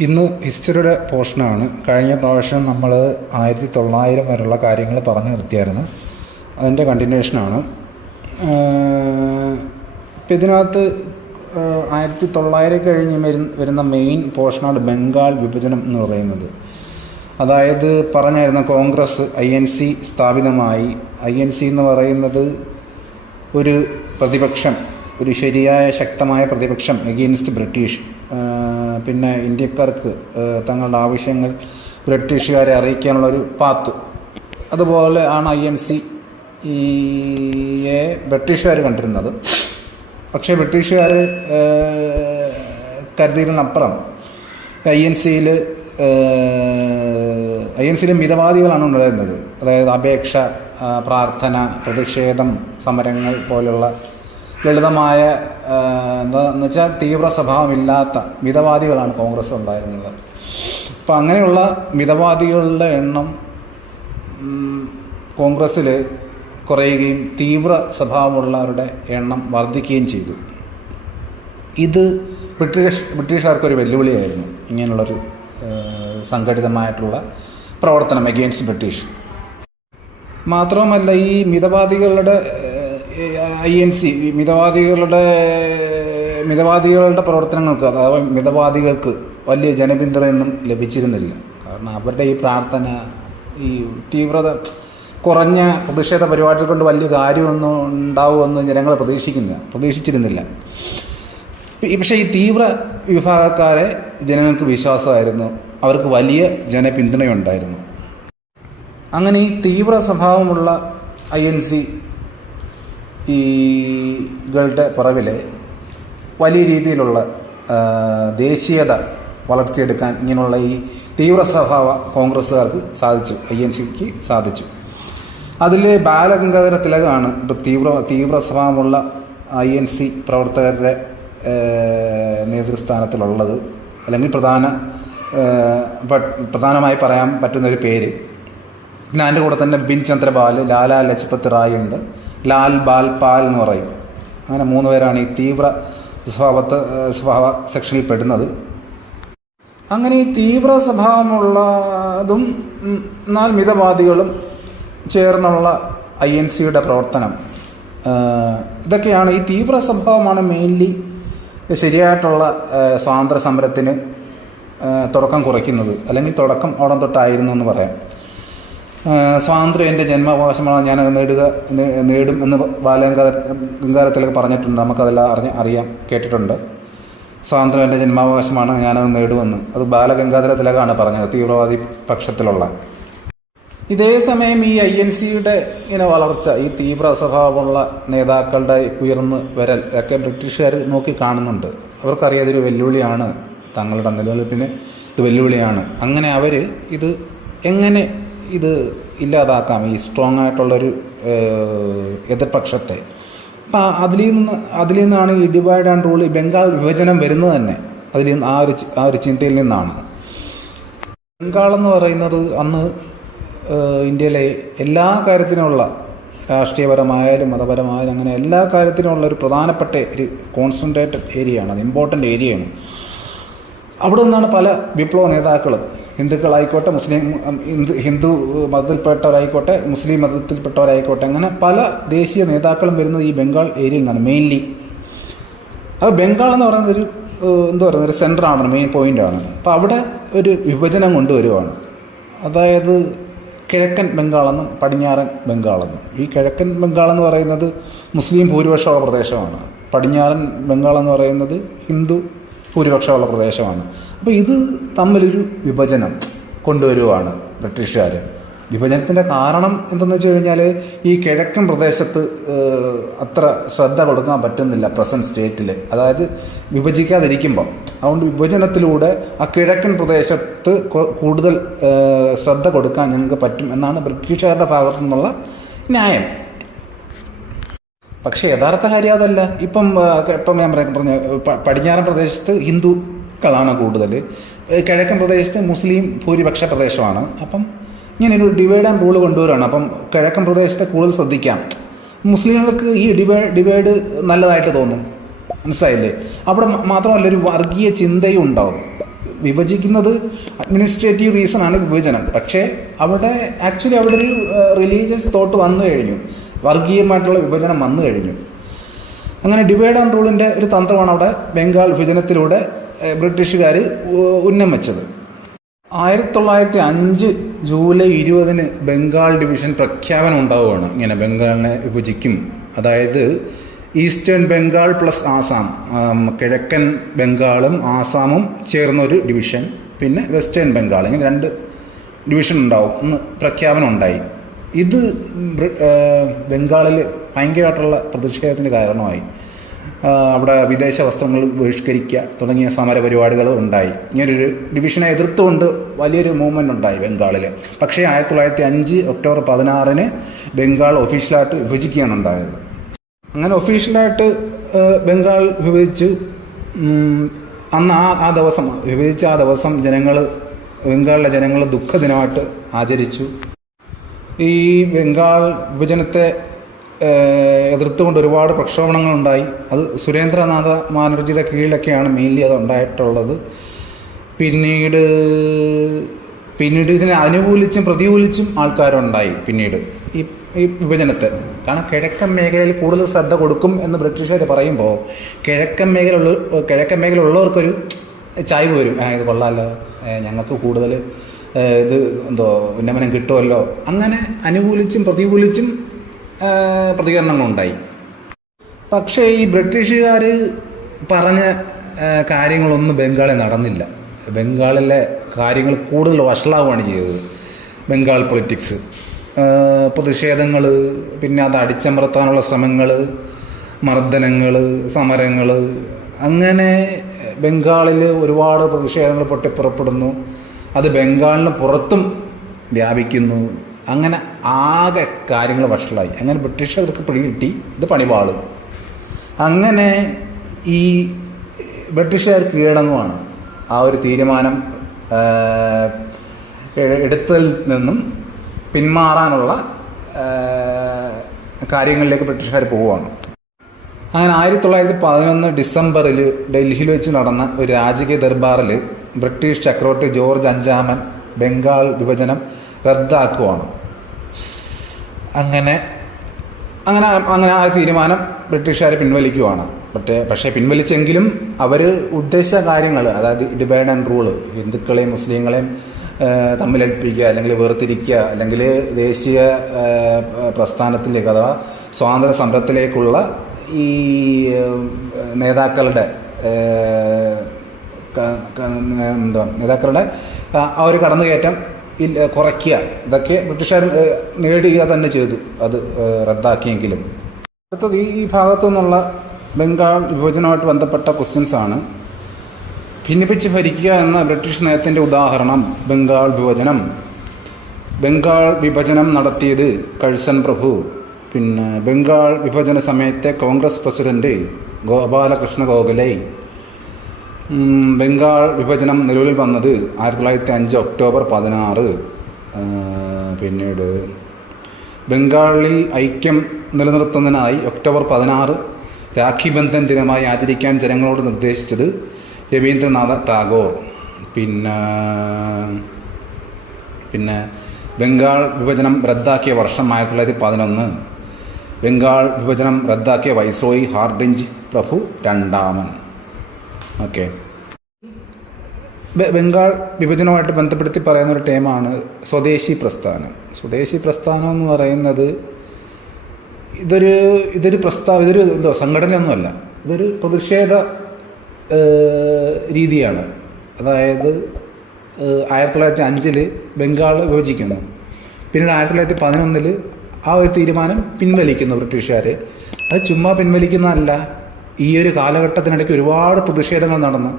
ഇന്ന് ഹിസ്റ്ററിയുടെ പോർഷനാണ്. കഴിഞ്ഞ പ്രാവശ്യം നമ്മൾ 1900 വരെയുള്ള കാര്യങ്ങൾ പറഞ്ഞു നിർത്തിയായിരുന്നു. അതിൻ്റെ കണ്ടിന്യൂഷനാണ്. ഇപ്പം ഇതിനകത്ത് 1900 കഴിഞ്ഞ് വരുന്ന മെയിൻ പോർഷനാണ് ബംഗാൾ വിഭജനം എന്ന് പറയുന്നത്. അതായത് പറഞ്ഞായിരുന്നു കോൺഗ്രസ് INC സ്ഥാപിതമായി. INC എന്ന് പറയുന്നത് ഒരു പ്രതിപക്ഷം, ഒരു ശരിയായ ശക്തമായ പ്രതിപക്ഷം എഗെയിൻസ്റ്റ് ബ്രിട്ടീഷ്. പിന്നെ ഇന്ത്യക്കാർക്ക് തങ്ങളുടെ ആവശ്യങ്ങൾ ബ്രിട്ടീഷുകാരെ അറിയിക്കാനുള്ളൊരു പാത്ത്. അതുപോലെ ആണ് INC ബ്രിട്ടീഷുകാർ കണ്ടിരുന്നത്. പക്ഷേ ബ്രിട്ടീഷുകാർ കരുതിയതിനപ്പുറം INC-യിൽ മിതവാദികളാണ് ഉണ്ടായിരുന്നത്. അതായത് അപേക്ഷ, പ്രാർത്ഥന, പ്രതിഷേധം, സമരങ്ങൾ പോലുള്ള ലളിതമായ എന്താണെന്ന് വെച്ചാൽ തീവ്ര സ്വഭാവമില്ലാത്ത മിതവാദികളാണ് കോൺഗ്രസ് ഉണ്ടായിരുന്നത്. അപ്പം അങ്ങനെയുള്ള മിതവാദികളുടെ എണ്ണം കോൺഗ്രസ്സിൽ കുറയുകയും തീവ്ര സ്വഭാവമുള്ളവരുടെ എണ്ണം വർദ്ധിക്കുകയും ചെയ്തു. ഇത് ബ്രിട്ടീഷുകാർക്കൊരു വെല്ലുവിളിയായിരുന്നു, ഇങ്ങനെയുള്ളൊരു സംഘടിതമായിട്ടുള്ള പ്രവർത്തനം എഗെയിൻസ്റ്റ് ബ്രിട്ടീഷ്. മാത്രവുമല്ല, ഈ മിതവാദികളുടെ INC മിതവാദികളുടെ പ്രവർത്തനങ്ങൾക്ക്, അതായത് മിതവാദികൾക്ക് വലിയ ജനപിന്തുണയൊന്നും ലഭിച്ചിരുന്നില്ല. കാരണം അവരുടെ ഈ പ്രാർത്ഥന, ഈ തീവ്രത കുറഞ്ഞ പ്രതിഷേധ പരിപാടികൾ കൊണ്ട് വലിയ കാര്യമൊന്നും ഉണ്ടാവുമെന്ന് ജനങ്ങൾ പ്രതീക്ഷിച്ചിരുന്നില്ല. പക്ഷേ ഈ തീവ്ര വിഭാഗക്കാരെ ജനങ്ങൾക്ക് വിശ്വാസമായിരുന്നു, അവർക്ക് വലിയ ജനപിന്തുണയുണ്ടായിരുന്നു. അങ്ങനെ ഈ തീവ്ര സ്വഭാവമുള്ള INC കളുടെ പുറകിലെ വലിയ രീതിയിലുള്ള ദേശീയത വളർത്തിയെടുക്കാൻ ഇങ്ങനെയുള്ള ഈ തീവ്ര സ്വഭാവ കോൺഗ്രസ്സുകാർക്ക് സാധിച്ചു, INC-ക്ക് സാധിച്ചു. അതിൽ ബാലഗംഗാധര തിലകാണ് തീവ്ര സ്വഭാവമുള്ള INC പ്രവർത്തകരുടെ നേതൃസ്ഥാനത്തിലുള്ളത്, അല്ലെങ്കിൽ പ്രധാനമായി പറയാൻ പറ്റുന്നൊരു പേര്. പിന്നെ അതിൻ്റെ കൂടെ തന്നെ ബിൻ ചന്ദ്രപാൽ, ലാലാ ലജ്പത് റായ് ഉണ്ട്, ലാൽ ബാൽ പാൽ എന്ന് പറയും. അങ്ങനെ 3 പേരാണ് ഈ തീവ്ര സ്വഭാവ സെക്ഷനിൽ പെടുന്നത്. അങ്ങനെ ഈ തീവ്ര സ്വഭാവമുള്ളതും എന്നാൽ മിതവാദികളും ചേർന്നുള്ള INC-യുടെ പ്രവർത്തനം, ഇതൊക്കെയാണ്. ഈ തീവ്ര സ്വഭാവമാണ് മെയിൻലി ശരിയായിട്ടുള്ള സ്വാതന്ത്ര്യ സമരത്തിന് തുടക്കം കുറിക്കുന്നത്, അല്ലെങ്കിൽ തുടക്കം അവിടെ തൊട്ടായിരുന്നു എന്ന് പറയാം. സ്വാതന്ത്ര്യം എൻ്റെ ജന്മാവകാശമാണ്, ഞാനത് നേടും എന്ന് ബാലഗംഗാധര തിലക് പറഞ്ഞിട്ടുണ്ട്. നമുക്കതെല്ലാം അറിയാം, കേട്ടിട്ടുണ്ട്. സ്വാതന്ത്ര്യം എൻ്റെ ജന്മാവകാശമാണ്, ഞാനത് നേടുമെന്ന്. അത് ബാലഗംഗാധര തിലകാണ് പറഞ്ഞത്, തീവ്രവാദി പക്ഷത്തിലുള്ള. ഇതേ സമയം ഈ INC-യുടെ ഇങ്ങനെ വളർച്ച, ഈ തീവ്ര സ്വഭാവമുള്ള നേതാക്കളുടെ ഉയർന്നു വരൽ ഒക്കെ ബ്രിട്ടീഷുകാർ നോക്കി കാണുന്നുണ്ട്. അവർക്കറിയാം ഇതൊരു വെല്ലുവിളിയാണ്, തങ്ങളുടെ നിലനിൽപ്പിന് ഇത് വെല്ലുവിളിയാണ്. അങ്ങനെ അവർ എങ്ങനെ ഇത് ഇല്ലാതാക്കാം, ഈ സ്ട്രോങ് ആയിട്ടുള്ളൊരു എതിർപക്ഷത്തെ. അപ്പം അതിൽ നിന്നാണ് ഈ ഡിവൈഡ് ആൻഡ് റൂൾ, ബംഗാൾ വിഭജനം വരുന്നത് തന്നെ ആ ഒരു ചിന്തയിൽ നിന്നാണ്. ബംഗാൾ എന്ന് പറയുന്നത് അന്ന് ഇന്ത്യയിലെ എല്ലാ കാര്യത്തിനുമുള്ള, രാഷ്ട്രീയപരമായാലും മതപരമായാലും അങ്ങനെ എല്ലാ കാര്യത്തിനുമുള്ള ഒരു പ്രധാനപ്പെട്ട ഒരു കോൺസെൻട്രേറ്റഡ് ഏരിയയാണ്, അത് ഇമ്പോർട്ടൻ്റ് ഏരിയയാണ്. അവിടെ നിന്നാണ് പല വിപ്ലവ നേതാക്കളും, ഹിന്ദുക്കളായിക്കോട്ടെ, ഹിന്ദു മതത്തിൽപ്പെട്ടവരായിക്കോട്ടെ, മുസ്ലിം മതത്തിൽപ്പെട്ടവരായിക്കോട്ടെ, അങ്ങനെ പല ദേശീയ നേതാക്കളും വരുന്നത് ഈ ബംഗാൾ ഏരിയയിൽ നിന്നാണ് മെയിൻലി. അത് ബംഗാൾ എന്ന് പറയുന്നത് ഒരു സെൻറ്ററാണ്, മെയിൻ പോയിൻ്റാണ്. അപ്പോൾ അവിടെ ഒരു വിഭജനം കൊണ്ടുവരുവാണ്. അതായത് കിഴക്കൻ ബംഗാളെന്നും പടിഞ്ഞാറൻ ബംഗാളെന്നും. ഈ കിഴക്കൻ ബംഗാൾ എന്ന് പറയുന്നത് മുസ്ലിം ഭൂരിപക്ഷമുള്ള പ്രദേശമാണ്, പടിഞ്ഞാറൻ ബംഗാൾ എന്ന് പറയുന്നത് ഹിന്ദു ഭൂരിപക്ഷമുള്ള പ്രദേശമാണ്. അപ്പോൾ ഇത് തമ്മിലൊരു വിഭജനം കൊണ്ടുവരുവാണ് ബ്രിട്ടീഷുകാർ. വിഭജനത്തിൻ്റെ കാരണം എന്തെന്ന് വെച്ച് കഴിഞ്ഞാൽ, ഈ കിഴക്കൻ പ്രദേശത്ത് അത്ര ശ്രദ്ധ കൊടുക്കാൻ പറ്റുന്നില്ല പ്രസൻറ്റ് സ്റ്റേറ്റിൽ, അതായത് വിഭജിക്കാതിരിക്കുമ്പോൾ. അതുകൊണ്ട് വിഭജനത്തിലൂടെ ആ കിഴക്കൻ പ്രദേശത്ത് കൂടുതൽ ശ്രദ്ധ കൊടുക്കാൻ ഞങ്ങൾക്ക് പറ്റും എന്നാണ് ബ്രിട്ടീഷുകാരുടെ ഭാഗത്തു നിന്നുള്ള ന്യായം. പക്ഷേ യഥാർത്ഥ കാര്യം അതല്ല. ഇപ്പം ഞാൻ പറഞ്ഞ പടിഞ്ഞാറൻ പ്രദേശത്ത് ഹിന്ദുക്കളാണ് കൂടുതൽ, കിഴക്കൻ പ്രദേശത്ത് മുസ്ലിം ഭൂരിപക്ഷ പ്രദേശമാണ്. അപ്പം ഇങ്ങനൊരു ഡിവൈഡ് ആൻഡ് റൂൾ കൊണ്ടുവരികയാണ്. അപ്പം കിഴക്കൻ പ്രദേശത്തെ കൂടുതൽ ശ്രദ്ധിക്കാം. മുസ്ലിങ്ങൾക്ക് ഈ ഡിവൈഡ് നല്ലതായിട്ട് തോന്നും, മനസ്സിലായില്ലേ? അവിടെ മാത്രമല്ല, ഒരു വർഗീയ ചിന്തയും ഉണ്ടാവും. വിഭജിക്കുന്നത് അഡ്മിനിസ്ട്രേറ്റീവ് റീസണാണ് വിഭജനം. പക്ഷേ അവിടെ ആക്ച്വലി അവിടെ ഒരു റിലീജിയസ് തോട്ട് വന്നു കഴിഞ്ഞു, വർഗീയമായിട്ടുള്ള വിഭജനം വന്നു കഴിഞ്ഞു. അങ്ങനെ ഡിവൈഡ് ആൻഡ് റൂളിൻ്റെ ഒരു തന്ത്രമാണ് അവിടെ ബംഗാൾ വിഭജനത്തിലൂടെ ബ്രിട്ടീഷുകാർ ഉന്നം വെച്ചത്. 1905 ജൂലൈ 20 ബംഗാൾ ഡിവിഷൻ പ്രഖ്യാപനം ഉണ്ടാവുകയാണ്. ഇങ്ങനെ ബംഗാളിനെ വിഭജിക്കും, അതായത് ഈസ്റ്റേൺ ബംഗാൾ പ്ലസ് ആസാം, കിഴക്കൻ ബംഗാളും ആസാമും ചേർന്നൊരു ഡിവിഷൻ, പിന്നെ വെസ്റ്റേൺ ബംഗാൾ, ഇങ്ങനെ 2 ഡിവിഷൻ ഉണ്ടാവും എന്ന് പ്രഖ്യാപനം ഉണ്ടായി. ഇത് ബംഗാളിൽ ഭയങ്കരമായിട്ടുള്ള പ്രതിഷേധത്തിന് കാരണമായി. അവിടെ വിദേശ വസ്ത്രങ്ങൾ ബഹിഷ്കരിക്കുക തുടങ്ങിയ സമര പരിപാടികൾ ഉണ്ടായി. ഇങ്ങനൊരു ഡിവിഷനെ എതിർത്തുകൊണ്ട് വലിയൊരു മൂവ്മെൻ്റ് ഉണ്ടായി ബംഗാളിൽ. പക്ഷേ 1905 ഒക്ടോബർ 16 ബംഗാൾ ഒഫീഷ്യലായിട്ട് വിഭജിക്കുകയാണ് ഉണ്ടായത്. അങ്ങനെ ഒഫീഷ്യലായിട്ട് ബംഗാൾ വിഭജിച്ചു. അന്ന് ആ ദിവസം വിഭജിച്ച ആ ദിവസം ബംഗാളിലെ ജനങ്ങൾ ദുഃഖദിനമായിട്ട് ആചരിച്ചു. ഈ ബംഗാൾ വിഭജനത്തെ എതിർത്തുകൊണ്ട് ഒരുപാട് പ്രക്ഷോഭങ്ങളുണ്ടായി. അത് സുരേന്ദ്രനാഥ ബാനർജിയുടെ കീഴിലൊക്കെയാണ് മെയിൻലി അത് ഉണ്ടായിട്ടുള്ളത്. പിന്നീട് ഇതിനെ അനുകൂലിച്ചും പ്രതികൂലിച്ചും ആൾക്കാരുണ്ടായി. പിന്നീട് ഈ വിഭജനത്തെ, കാരണം കിഴക്കൻ മേഖലയിൽ കൂടുതൽ ശ്രദ്ധ കൊടുക്കും എന്ന് ബ്രിട്ടീഷുകാർ പറയുമ്പോൾ കിഴക്കൻ മേഖല ഉള്ളവർക്കൊരു ചായ്വ് വരും. ഇത് കൊള്ളാമല്ലോ, ഞങ്ങൾക്ക് കൂടുതൽ ഇത് ഉന്നമനം കിട്ടുമല്ലോ. അങ്ങനെ അനുകൂലിച്ചും പ്രതികൂലിച്ചും പ്രതികരണങ്ങളുണ്ടായി. പക്ഷേ ഈ ബ്രിട്ടീഷുകാർ പറഞ്ഞ കാര്യങ്ങളൊന്നും ബംഗാളിൽ നടന്നില്ല. ബംഗാളിലെ കാര്യങ്ങൾ കൂടുതൽ വഷളാവുകയാണ് ചെയ്തത്. ബംഗാൾ പൊളിറ്റിക്സ്, പ്രതിഷേധങ്ങൾ, പിന്നെ അത് അടിച്ചമർത്താനുള്ള ശ്രമങ്ങൾ, മർദ്ദനങ്ങൾ, സമരങ്ങൾ, അങ്ങനെ ബംഗാളിൽ ഒരുപാട് പ്രതിഷേധങ്ങൾ പൊട്ടിപ്പുറപ്പെടുന്നു. അത് ബംഗാളിന് പുറത്തും വ്യാപിക്കുന്നു. അങ്ങനെ ആകെ കാര്യങ്ങൾ വഷളായി. അങ്ങനെ ബ്രിട്ടീഷുകാർക്ക് പിടികിട്ടി ഇത് പണിപാളും. അങ്ങനെ ഈ ബ്രിട്ടീഷുകാർ കീഴടങ്ങുവാണ്. ആ ഒരു തീരുമാനം എടുത്തതിൽ നിന്നും പിന്മാറാനുള്ള കാര്യങ്ങളിലേക്ക് ബ്രിട്ടീഷുകാർ പോവുകയാണ്. അങ്ങനെ 1911 ഡിസംബറിൽ ഡൽഹിയിൽ വെച്ച് നടന്ന ഒരു രാജകീയ ദർബാറിൽ ബ്രിട്ടീഷ് ചക്രവർത്തി ജോർജ് 5 ബംഗാൾ വിഭജനം റദ്ദാക്കുവാണ്. അങ്ങനെ ആ തീരുമാനം ബ്രിട്ടീഷുകാർ പിൻവലിക്കുവാണ്. പക്ഷേ പിൻവലിച്ചെങ്കിലും അവർ ഉദ്ദേശിച്ച കാര്യങ്ങൾ, അതായത് ഡിവൈഡ് ആൻഡ് റൂള്, ഹിന്ദുക്കളെയും മുസ്ലിങ്ങളെയും തമ്മിലടിപ്പിക്കുക, അല്ലെങ്കിൽ വേർതിരിക്കുക, അല്ലെങ്കിൽ ദേശീയ പ്രസ്ഥാനത്തിലേക്ക് അഥവാ സ്വാതന്ത്ര്യ സമരത്തിലേക്കുള്ള ഈ നേതാക്കളുടെ ആ ഒരു കടന്നുകയറ്റം കുറയ്ക്കുക, ഇതൊക്കെ ബ്രിട്ടീഷുകാർ നേടുക തന്നെ ചെയ്തു, അത് റദ്ദാക്കിയെങ്കിലും. അടുത്തത് ഈ ഭാഗത്തു നിന്നുള്ള ബംഗാൾ വിഭജനവുമായിട്ട് ബന്ധപ്പെട്ട ക്വസ്റ്റ്യൻസാണ്. ഭിന്നിപ്പിച്ച് ഭരിക്കുക എന്ന ബ്രിട്ടീഷ് നയത്തിൻ്റെ ഉദാഹരണം ബംഗാൾ വിഭജനം നടത്തിയത് കഴ്സൺ പ്രഭു. പിന്നെ ബംഗാൾ വിഭജന സമയത്തെ കോൺഗ്രസ് പ്രസിഡന്റ് ഗോപാലകൃഷ്ണ ഗോഖലെ. ബംഗാൾ വിഭജനം നിലവിൽ വന്നത് 1905 ഒക്ടോബർ 16. പിന്നീട് ബംഗാളിൽ ഐക്യം നിലനിർത്തുന്നതിനായി ഒക്ടോബർ 16 രാഖി ബന്ധൻ ദിനമായി ആചരിക്കാൻ ജനങ്ങളോട് നിർദ്ദേശിച്ചത് രവീന്ദ്രനാഥ ടാഗോർ. പിന്നെ ബംഗാൾ വിഭജനം റദ്ദാക്കിയ വർഷം 1911. ബംഗാൾ വിഭജനം റദ്ദാക്കിയ വൈസ്രോയി ഹാർഡിഞ്ച് പ്രഭു 2. ഓക്കെ, ബംഗാൾ വിഭജനവുമായിട്ട് ബന്ധപ്പെടുത്തി പറയുന്ന ഒരു ടേമാണ് സ്വദേശി പ്രസ്ഥാനം. സ്വദേശി പ്രസ്ഥാനം എന്ന് പറയുന്നത് ഇതൊരു സംഘടനയൊന്നുമല്ല, ഇതൊരു പ്രതിഷേധ രീതിയാണ്. അതായത് 1905 ബംഗാൾ വിഭജിക്കുന്നു, പിന്നീട് 1911 ആ ഒരു തീരുമാനം പിൻവലിക്കുന്നു ബ്രിട്ടീഷുകാർ. അത് ചുമ്മാ പിൻവലിക്കുന്നതല്ല, ഈ ഒരു കാലഘട്ടത്തിനിടയ്ക്ക് ഒരുപാട് പ്രതിഷേധങ്ങൾ നടന്നു,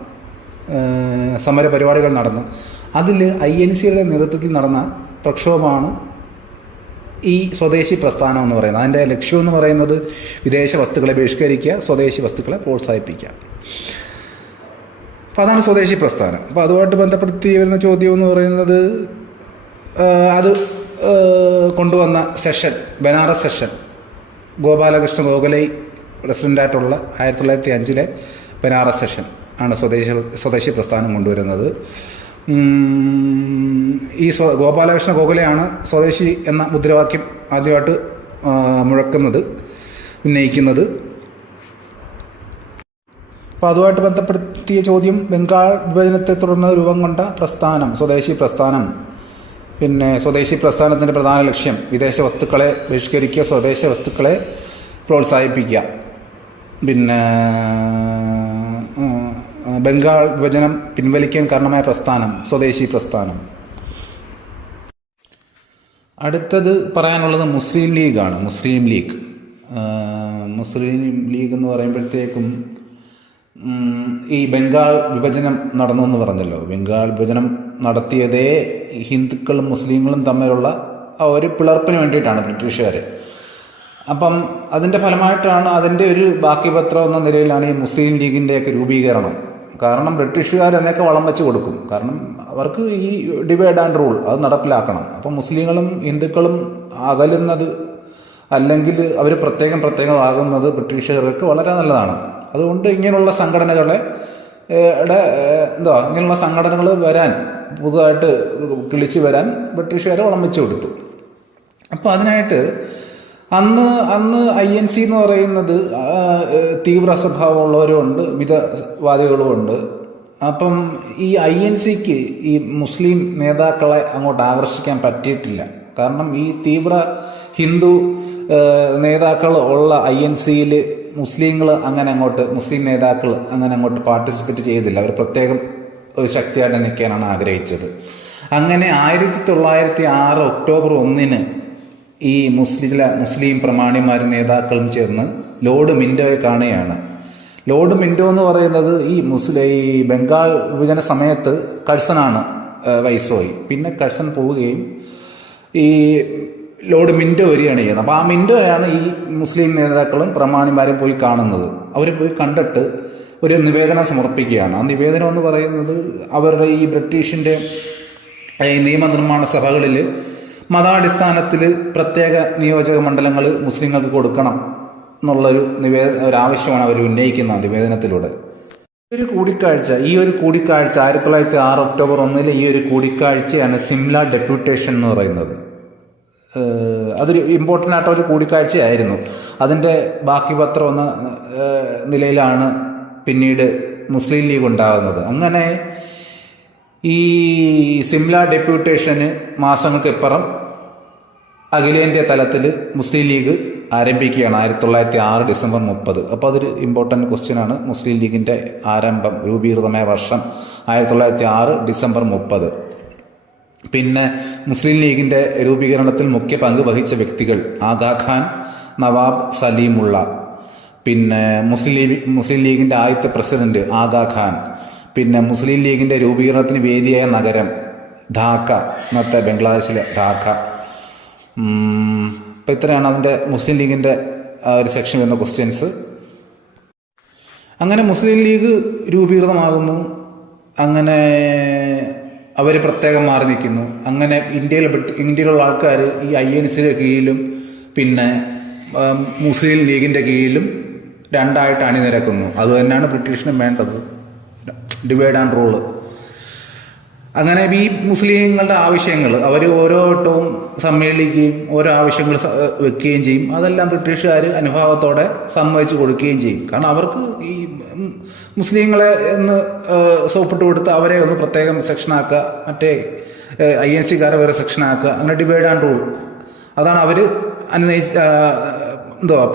സമര പരിപാടികൾ നടന്നു. അതിൽ INCയുടെ നേതൃത്വത്തിൽ നടന്ന പ്രക്ഷോഭമാണ് ഈ സ്വദേശി പ്രസ്ഥാനം എന്ന് പറയുന്നത്. അതിൻ്റെ ലക്ഷ്യം എന്ന് പറയുന്നത് വിദേശ വസ്തുക്കളെ ബഹിഷ്കരിക്കുക, സ്വദേശി വസ്തുക്കളെ പ്രോത്സാഹിപ്പിക്കുക. അപ്പോൾ അതാണ് സ്വദേശി പ്രസ്ഥാനം. അപ്പോൾ അതുമായിട്ട് ബന്ധപ്പെടുത്തി വരുന്ന ചോദ്യം എന്ന് പറയുന്നത്, അത് കൊണ്ടുവന്ന സെഷൻ, ബനാറസ് സെഷൻ, ഗോപാലകൃഷ്ണ ഗോഖലെ പ്രസിഡൻ്റായിട്ടുള്ള 1905 ബനാറസ് സെഷൻ. ആണ് സ്വദേശി പ്രസ്ഥാനം കൊണ്ടുവരുന്നത്. ഈ ഗോപാലകൃഷ്ണ ഗോഖലെയാണ് സ്വദേശി എന്ന മുദ്രാവാക്യം ആദ്യമായിട്ട് മുഴക്കുന്നത്, ഉന്നയിക്കുന്നത്. അപ്പോൾ അതുമായിട്ട് ബന്ധപ്പെടുത്തിയ ചോദ്യം, ബംഗാൾ വിഭജനത്തെ തുടർന്ന് രൂപം കൊണ്ട പ്രസ്ഥാനം സ്വദേശി പ്രസ്ഥാനം. പിന്നെ സ്വദേശി പ്രസ്ഥാനത്തിൻ്റെ പ്രധാന ലക്ഷ്യം വിദേശ വസ്തുക്കളെ ബഹിഷ്കരിക്കുക, സ്വദേശ വസ്തുക്കളെ പ്രോത്സാഹിപ്പിക്കുക. പിന്നെ ബംഗാൾ വിഭജനം പിൻവലിക്കാൻ കാരണമായ പ്രസ്ഥാനം സ്വദേശി പ്രസ്ഥാനം. അടുത്തത് പറയാനുള്ളത് മുസ്ലിം ലീഗാണ്. മുസ്ലിം ലീഗ് എന്ന് പറയുമ്പോഴത്തേക്കും ഈ ബംഗാൾ വിഭജനം നടന്നു എന്ന് പറഞ്ഞല്ലോ. ബംഗാൾ വിഭജനം നടത്തിയതേ ഹിന്ദുക്കളും മുസ്ലിങ്ങളും തമ്മിലുള്ള ആ ഒരു പിളർപ്പിന് വേണ്ടിയിട്ടാണ് ബ്രിട്ടീഷുകാർ. അപ്പം അതിൻ്റെ ഫലമായിട്ടാണ്, അതിൻ്റെ ഒരു ബാക്കി പത്രം എന്ന നിലയിലാണ് ഈ മുസ്ലിം ലീഗിൻ്റെയൊക്കെ രൂപീകരണം. കാരണം ബ്രിട്ടീഷുകാർ എന്നൊക്കെ വളം വെച്ച് കൊടുക്കും. കാരണം അവർക്ക് ഈ ഡിവൈഡ് ആൻഡ് റൂൾ അത് നടപ്പിലാക്കണം. അപ്പം മുസ്ലിങ്ങളും ഹിന്ദുക്കളും അകലുന്നത്, അല്ലെങ്കിൽ അവർ പ്രത്യേകമാകുന്നത് ബ്രിട്ടീഷുകാർക്ക് വളരെ നല്ലതാണ്. അതുകൊണ്ട് ഇങ്ങനെയുള്ള സംഘടനകളെ ഇങ്ങനെയുള്ള സംഘടനകൾ വരാൻ, പുതുതായിട്ട് കിളിച്ച് വരാൻ ബ്രിട്ടീഷുകാരെ വളം വെച്ച് കൊടുത്തു. അപ്പോൾ അതിനായിട്ട് അന്ന് INC എന്ന് പറയുന്നത് തീവ്ര സ്വഭാവമുള്ളവരുമുണ്ട്, മിതവാദികളുമുണ്ട്. അപ്പം ഈ INCക്ക് ഈ മുസ്ലിം നേതാക്കളെ അങ്ങോട്ട് ആകർഷിക്കാൻ പറ്റിയിട്ടില്ല. കാരണം ഈ തീവ്ര ഹിന്ദു നേതാക്കൾ ഉള്ള INCയിൽ മുസ്ലിം നേതാക്കൾ അങ്ങനെ അങ്ങോട്ട് പാർട്ടിസിപ്പേറ്റ് ചെയ്തില്ല. അവർ പ്രത്യേകം ഒരു ശക്തിയായിട്ട് നിൽക്കാനാണ് ആഗ്രഹിച്ചത്. അങ്ങനെ 1906 ഒക്ടോബർ 1 ഈ മുസ്ലിം പ്രമാണിമാരും നേതാക്കളും ചേർന്ന് ലോർഡ് മിന്റോയെ കാണുകയാണ്. ലോർഡ് മിന്റോ എന്ന് പറയുന്നത് ഈ ബംഗാൾ വിഭജന സമയത്ത് കഴ്സനാണ് വൈസ്രോയി. പിന്നെ കഴ്സൺ പോവുകയും ഈ ലോർഡ് മിന്റോ വരികയാണ് ചെയ്യുന്നത്. അപ്പോൾ ആ മിന്റോയാണ് ഈ മുസ്ലിം നേതാക്കളും പ്രമാണിമാരും പോയി കാണുന്നത്. അവർ പോയി കണ്ടിട്ട് ഒരു നിവേദനം സമർപ്പിക്കുകയാണ്. ആ നിവേദനം എന്ന് പറയുന്നത് അവരുടെ ഈ ബ്രിട്ടീഷിൻ്റെ ഈ നിയമനിർമ്മാണ സഭകളിൽ മതാടിസ്ഥാനത്തിൽ പ്രത്യേക നിയോജക മണ്ഡലങ്ങൾ മുസ്ലിങ്ങൾക്ക് കൊടുക്കണം എന്നുള്ളൊരു ഒരാവശ്യമാണ് അവർ ഉന്നയിക്കുന്ന നിവേദനത്തിലൂടെ. ഈ ഒരു കൂടിക്കാഴ്ച 1906 ഒക്ടോബർ 1 ഈ ഒരു കൂടിക്കാഴ്ചയാണ് സിംല ഡെപ്യൂട്ടേഷൻ എന്ന് പറയുന്നത്. അതൊരു ഇമ്പോർട്ടൻ്റ് ആയിട്ട് ഒരു കൂടിക്കാഴ്ചയായിരുന്നു. അതിൻ്റെ ബാക്കി പത്രം എന്ന നിലയിലാണ് പിന്നീട് മുസ്ലിം ലീഗ് ഉണ്ടാകുന്നത്. അങ്ങനെ ഈ സിംല ഡെപ്യൂട്ടേഷന് മാസങ്ങൾക്കിപ്പുറം അഖിലേന്ത്യാ തലത്തിൽ മുസ്ലിം ലീഗ് ആരംഭിക്കുകയാണ് 1906 ഡിസംബർ 30. അപ്പോൾ അതൊരു ഇമ്പോർട്ടൻ്റ് ക്വസ്റ്റ്യനാണ്. മുസ്ലിം ലീഗിൻ്റെ ആരംഭം, രൂപീകൃതമായ വർഷം 1906 ഡിസംബർ 30. പിന്നെ മുസ്ലിം ലീഗിൻ്റെ രൂപീകരണത്തിൽ മുഖ്യ പങ്ക് വഹിച്ച വ്യക്തികൾ ആഗാഖാൻ, നവാബ് സലീമുള്ള. പിന്നെ മുസ്ലിം ലീഗിൻ്റെ ആദ്യത്തെ പ്രസിഡന്റ് ആഗാഖാൻ. പിന്നെ മുസ്ലിം ലീഗിൻ്റെ രൂപീകരണത്തിന് വേദിയായ നഗരം ധാക്ക, ഇന്നത്തെ ബംഗ്ലാദേശിലെ ധാക്ക. അപ്പോൾ ഇത്രയാണ് അതിൻ്റെ മുസ്ലിം ലീഗിൻ്റെ ഒരു സെക്ഷൻ വരുന്ന ക്വസ്റ്റ്യൻസ്. അങ്ങനെ മുസ്ലിം ലീഗ് രൂപീകൃതമാകുന്നു. അങ്ങനെ അവർ പ്രത്യേകം മാറി നിൽക്കുന്നു. അങ്ങനെ ഇന്ത്യയിലുള്ള ആൾക്കാർ ഈ INCയുടെ കീഴിലും പിന്നെ മുസ്ലിം ലീഗിൻ്റെ കീഴിലും രണ്ടായിട്ട് അണിനിരക്കുന്നു. അതുതന്നെയാണ് ബ്രിട്ടീഷിനും വേണ്ടത്, ഡിവൈഡ് ആൻഡ് റൂള്. അങ്ങനെ ഈ മുസ്ലിങ്ങളുടെ ആവശ്യങ്ങൾ അവർ ഓരോ വട്ടവും സമ്മേളിക്കുകയും ഓരോ ആവശ്യങ്ങൾ വെക്കുകയും ചെയ്യും. അതെല്ലാം ബ്രിട്ടീഷുകാർ അനുഭാവത്തോടെ സമ്മതിച്ച് കൊടുക്കുകയും ചെയ്യും. കാരണം അവർക്ക് ഈ മുസ്ലിങ്ങളെ ഒന്ന് സോപ്പിട്ട് കൊടുത്ത് അവരെ ഒന്ന് പ്രത്യേകം സെക്ഷനാക്കുക, മറ്റേ INCക്കാരെ വേറെ സെക്ഷനാക്കുക, അങ്ങനെ ഡിവൈഡ് ആൻഡ് റൂൾ. അതാണ് അവർ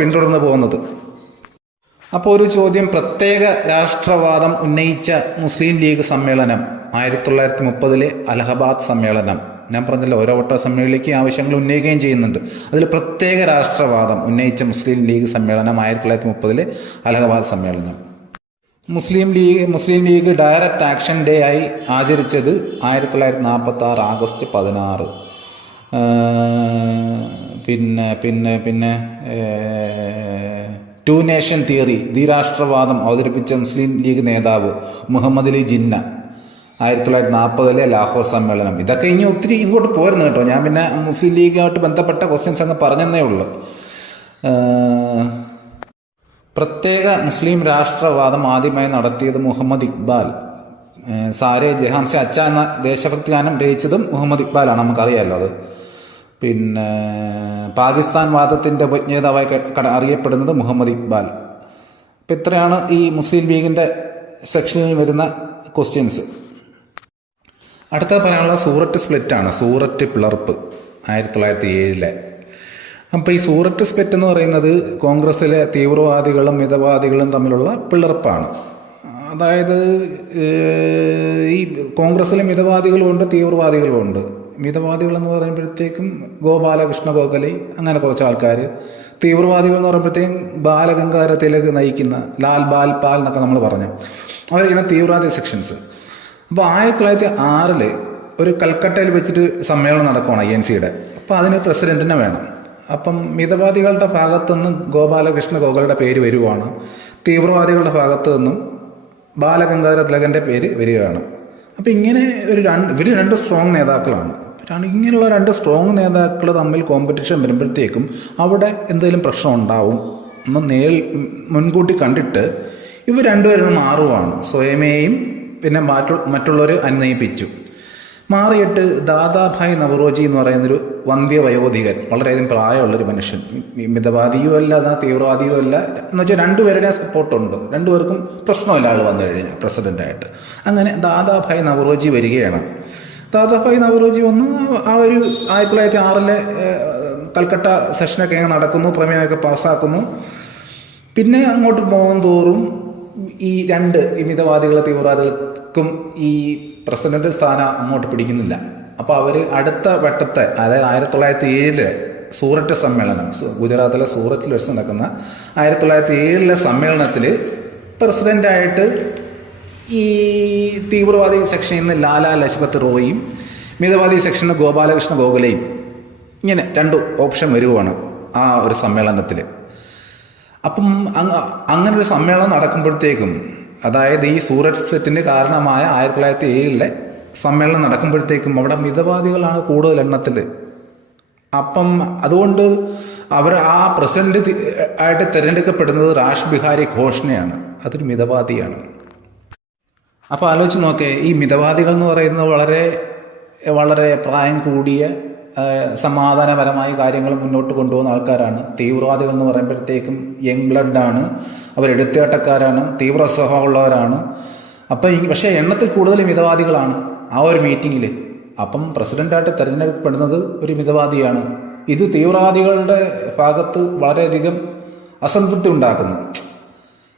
പിന്തുടർന്ന് പോകുന്നത്. അപ്പോൾ ഒരു ചോദ്യം, പ്രത്യേക രാഷ്ട്രവാദം ഉന്നയിച്ച മുസ്ലിം ലീഗ് സമ്മേളനം 1930 അലഹബാദ് സമ്മേളനം. ഞാൻ പറഞ്ഞല്ലോ, ഓരോ വട്ട സമ്മേളനത്തിലേക്ക് ആവശ്യങ്ങൾ ഉന്നയിക്കുകയും ചെയ്യുന്നുണ്ട്. അതിൽ പ്രത്യേക രാഷ്ട്രവാദം ഉന്നയിച്ച മുസ്ലിം ലീഗ് സമ്മേളനം 1930 അലഹബാദ് സമ്മേളനം. മുസ്ലിം ലീഗ് ഡയറക്റ്റ് ആക്ഷൻ ഡേ ആയി ആചരിച്ചത് 1946 ആഗസ്റ്റ് 16. പിന്നെ ടു നേഷൻ തിയറി, ദ്വിരാഷ്ട്രവാദം അവതരിപ്പിച്ച മുസ്ലിം ലീഗ് നേതാവ് മുഹമ്മദ് അലി ജിന്ന 1940 ലാഹോർ സമ്മേളനം. ഇതൊക്കെ ഇനി ഒത്തിരി ഇങ്ങോട്ട് പോരുന്നു കേട്ടോ. ഞാൻ പിന്നെ മുസ്ലിം ലീഗുമായിട്ട് ബന്ധപ്പെട്ട ക്വസ്റ്റ്യൻസ് അങ്ങ് പറഞ്ഞതേ ഉള്ളൂ. പ്രത്യേക മുസ്ലിം രാഷ്ട്രവാദം ആദ്യമായി നടത്തിയത് മുഹമ്മദ് ഇക്ബാൽ. സാരെ ജഹാം സെ അച്ച എന്ന ദേശഭക്തി ഗാനം രചിച്ചതും മുഹമ്മദ് ഇക്ബാലാണ്, നമുക്കറിയാമല്ലോ അത്. പിന്നെ പാകിസ്ഥാൻ വാദത്തിൻ്റെ ഉപജ്ഞേതാവായി അറിയപ്പെടുന്നത് മുഹമ്മദ് ഇക്ബാൽ. അപ്പം ഇത്രയാണ് ഈ മുസ്ലിം ലീഗിൻ്റെ സെക്ഷനിൽ വരുന്ന ക്വസ്റ്റ്യൻസ്. അടുത്ത പറയാനുള്ള സൂററ്റ് സ്പ്ലിറ്റാണ്, സൂററ്റ് പിളർപ്പ് 1907. അപ്പോൾ ഈ സൂററ്റ് സ്പ്ലിറ്റ് എന്ന് പറയുന്നത് കോൺഗ്രസ്സിലെ തീവ്രവാദികളും മിതവാദികളും തമ്മിലുള്ള പിളർപ്പാണ്. അതായത് ഈ കോൺഗ്രസ്സിലെ മിതവാദികളുമുണ്ട് തീവ്രവാദികളുമുണ്ട്. മിതവാദികൾ എന്ന് പറയുമ്പോഴത്തേക്കും ഗോപാലകൃഷ്ണ ഗോഖലെ അങ്ങനെ കുറച്ച് ആൾക്കാർ, തീവ്രവാദികൾ എന്ന് പറയുമ്പോഴത്തേക്കും ബാലഗംഗാധര തിലക് നയിക്കുന്ന ലാൽ ബാൽ പാൽ എന്നൊക്കെ നമ്മൾ പറഞ്ഞു, അവരിങ്ങനെ തീവ്രവാദി സെക്ഷൻസ്. അപ്പോൾ 1906 ഒരു കൽക്കട്ടയിൽ വെച്ചിട്ട് സമ്മേളനം നടക്കുകയാണ് INCയുടെ. അപ്പോൾ അതിന് പ്രസിഡന്റിനെ വേണം. അപ്പം മിതവാദികളുടെ ഭാഗത്തുനിന്നും ഗോപാലകൃഷ്ണ ഗോഖലെയുടെ പേര് വരുവാണ്, തീവ്രവാദികളുടെ ഭാഗത്തു നിന്നും ബാലഗംഗാധര തിലകൻ്റെ പേര് വരികയാണ്. അപ്പം ഇങ്ങനെ ഇവർ രണ്ട് സ്ട്രോങ് നേതാക്കളാണ്. ഇങ്ങനെയുള്ള രണ്ട് സ്ട്രോങ് നേതാക്കൾ തമ്മിൽ കോമ്പറ്റീഷൻ വരുമ്പോഴത്തേക്കും അവിടെ എന്തെങ്കിലും പ്രശ്നം ഉണ്ടാവും എന്ന് മുൻകൂട്ടി കണ്ടിട്ട് ഇവർ രണ്ടുപേരും മാറുവാണ്. സ്വയമേയും പിന്നെ മറ്റുള്ളവർ അന്വയിപ്പിച്ചു. മാറിയിട്ട് ദാദാഭായ് നവറോജി എന്ന് പറയുന്നൊരു വന്ധ്യവയോധികൻ, വളരെയധികം പ്രായമുള്ളൊരു മനുഷ്യൻ, മിതവാദിയും അല്ല എന്നാൽ തീവ്രവാദിയും അല്ല എന്ന് വെച്ചാൽ രണ്ടുപേരുടെ സപ്പോർട്ടുണ്ട്, രണ്ടുപേർക്കും പ്രശ്നമില്ല ആൾ വന്നു കഴിഞ്ഞാൽ പ്രസിഡൻ്റായിട്ട്. അങ്ങനെ ദാദാഭായ് നവറോജി വരികയാണ്. ദാദാഭായ് നവറോജി വന്ന് ആ ഒരു 1906 കൽക്കട്ട സെഷനൊക്കെ ഇങ്ങനെ നടക്കുന്നു, പ്രമേയമൊക്കെ പാസ്സാക്കുന്നു. പിന്നെ അങ്ങോട്ട് പോകും തോറും ഈ മിതവാദികളെ തീവ്രവാദികൾക്കും ഈ പ്രസിഡന്റ് സ്ഥാനം അങ്ങോട്ട് പിടിക്കുന്നില്ല. അപ്പോൾ അവർ അടുത്ത വട്ടത്തെ, അതായത് 1907 സൂററ്റ് സമ്മേളനം, ഗുജറാത്തിലെ സൂറത്തിൽ വെച്ച് നടക്കുന്ന 1907 സമ്മേളനത്തിൽ പ്രസിഡന്റായിട്ട് ഈ തീവ്രവാദി സെക്ഷനിൽ നിന്ന് ലാലാ ലജ്പത് റോയിയും മിതവാദി സെക്ഷനിൽ നിന്ന് ഗോപാലകൃഷ്ണ ഗോഖലെയും ഇങ്ങനെ 2 ഓപ്ഷൻ വരുവാണ് ആ ഒരു സമ്മേളനത്തിൽ. അപ്പം അങ്ങനൊരു സമ്മേളനം നടക്കുമ്പോഴത്തേക്കും, അതായത് ഈ സൂററ്റ് സ്പ്ലിറ്റിന് കാരണമായ 1907 സമ്മേളനം നടക്കുമ്പോഴത്തേക്കും അവിടെ മിതവാദികളാണ് കൂടുതൽ എണ്ണത്തിൽ. അപ്പം അതുകൊണ്ട് ആ പ്രസിഡന്റ് ആയിട്ട് തിരഞ്ഞെടുക്കപ്പെടുന്നത് രാഷ് ബിഹാരി ഘോഷിനെയാണ്, അതൊരു മിതവാദിയാണ്. അപ്പോൾ ആലോചിച്ച് നോക്കേ, ഈ മിതവാദികൾ എന്ന് പറയുന്നത് വളരെ വളരെ പ്രായം കൂടിയ സമാധാനപരമായി കാര്യങ്ങൾ മുന്നോട്ട് കൊണ്ടുപോകുന്ന ആൾക്കാരാണ്. തീവ്രവാദികൾ എന്ന് പറയുമ്പോഴത്തേക്കും യങ് ബ്ലഡാണ്, അവരെടുത്തേട്ടക്കാരാണ്, തീവ്ര സ്വഭാവമുള്ളവരാണ്. അപ്പം പക്ഷേ എണ്ണത്തിൽ കൂടുതൽ മിതവാദികളാണ് ആ ഒരു മീറ്റിങ്ങിൽ. അപ്പം പ്രസിഡൻ്റായിട്ട് തിരഞ്ഞെടുക്കപ്പെടുന്നത് ഒരു മിതവാദിയാണ്. ഇത് തീവ്രവാദികളുടെ ഭാഗത്ത് വളരെയധികം അസംതൃപ്തി ഉണ്ടാക്കുന്നു.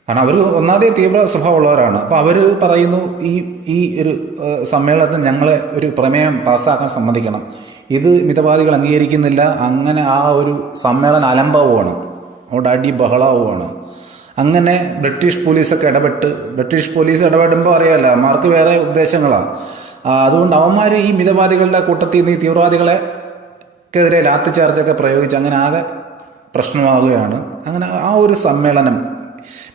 കാരണം അവർ ഒന്നാമതേ തീവ്ര സ്വഭാവമുള്ളവരാണ്. അപ്പോൾ അവർ പറയുന്നു, ഈ ഒരു സമ്മേളനത്തിൽ ഞങ്ങളെ ഒരു പ്രമേയം പാസ്സാക്കാൻ സമ്മതിക്കണം. ഇത് മിതവാദികൾ അംഗീകരിക്കുന്നില്ല. അങ്ങനെ ആ ഒരു സമ്മേളനം അലംഭാവുമാണ്, അവിടെ അടി ബഹളവുമാണ്. അങ്ങനെ ബ്രിട്ടീഷ് പോലീസൊക്കെ ബ്രിട്ടീഷ് പോലീസ് ഇടപെടുമ്പോൾ അറിയാമല്ലോ, അവന്മാർക്ക് വേറെ ഉദ്ദേശങ്ങളാണ്. അതുകൊണ്ട് അവന്മാർ ഈ മിതവാദികളുടെ കൂട്ടത്തിൽ നിന്ന് ഈ തീവ്രവാദികളെക്കെതിരെ ലാത്തി ചാർജൊക്കെ പ്രയോഗിച്ച് അങ്ങനെ ആകെ പ്രശ്നമാവുകയാണ്. അങ്ങനെ ആ ഒരു സമ്മേളനം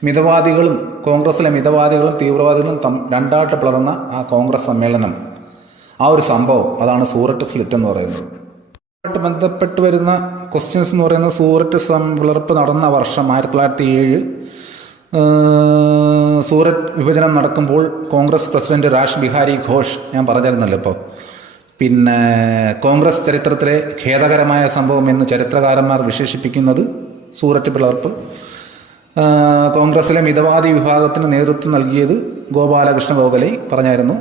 മിതവാദികളും കോൺഗ്രസ്സിലെ മിതവാദികളും തീവ്രവാദികളും രണ്ടായിട്ട് പിളർന്ന ആ കോൺഗ്രസ് സമ്മേളനം, ആ ഒരു സംഭവം, അതാണ് സൂററ്റ് സ്പ്ലിറ്റ് എന്ന് പറയുന്നത്. ആയിട്ട് ബന്ധപ്പെട്ട് വരുന്ന ക്വസ്റ്റ്യൻസ് എന്ന് പറയുന്നത്, സൂററ്റ് പിളർപ്പ് നടന്ന വർഷം 1907 സൂററ്റ് വിഭജനം നടക്കുമ്പോൾ കോൺഗ്രസ് പ്രസിഡന്റ് രാഷ് ബിഹാരി ഘോഷ്, ഞാൻ പറഞ്ഞിരുന്നല്ലോ ഇപ്പോൾ. പിന്നെ കോൺഗ്രസ് ചരിത്രത്തിലെ ഖേദകരമായ സംഭവം എന്ന് ചരിത്രകാരന്മാർ വിശേഷിപ്പിക്കുന്നത് സൂററ്റ് പിളർപ്പ്. കോൺഗ്രസിലെ മിതവാദി വിഭാഗത്തിന് നേതൃത്വം നൽകിയത് ഗോപാലകൃഷ്ണ ഗോഖലെ പറഞ്ഞായിരുന്നു.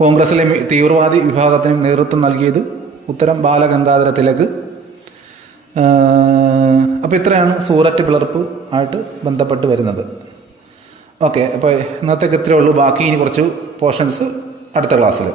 കോൺഗ്രസിലെ തീവ്രവാദി വിഭാഗത്തിന് നേതൃത്വം നൽകിയത് ഉത്തരം ബാലഗംഗാധര തിലക്. അപ്പോൾ ഇത്രയാണ് സൂററ്റ് പിളർപ്പ് ആയിട്ട് ബന്ധപ്പെട്ട് വരുന്നത്. ഓക്കെ, അപ്പോൾ ഇന്നത്തേക്ക് ഇത്രയേ ഉള്ളൂ. ബാക്കി ഇനി കുറച്ച് പോർഷൻസ് അടുത്ത ക്ലാസ്സിൽ.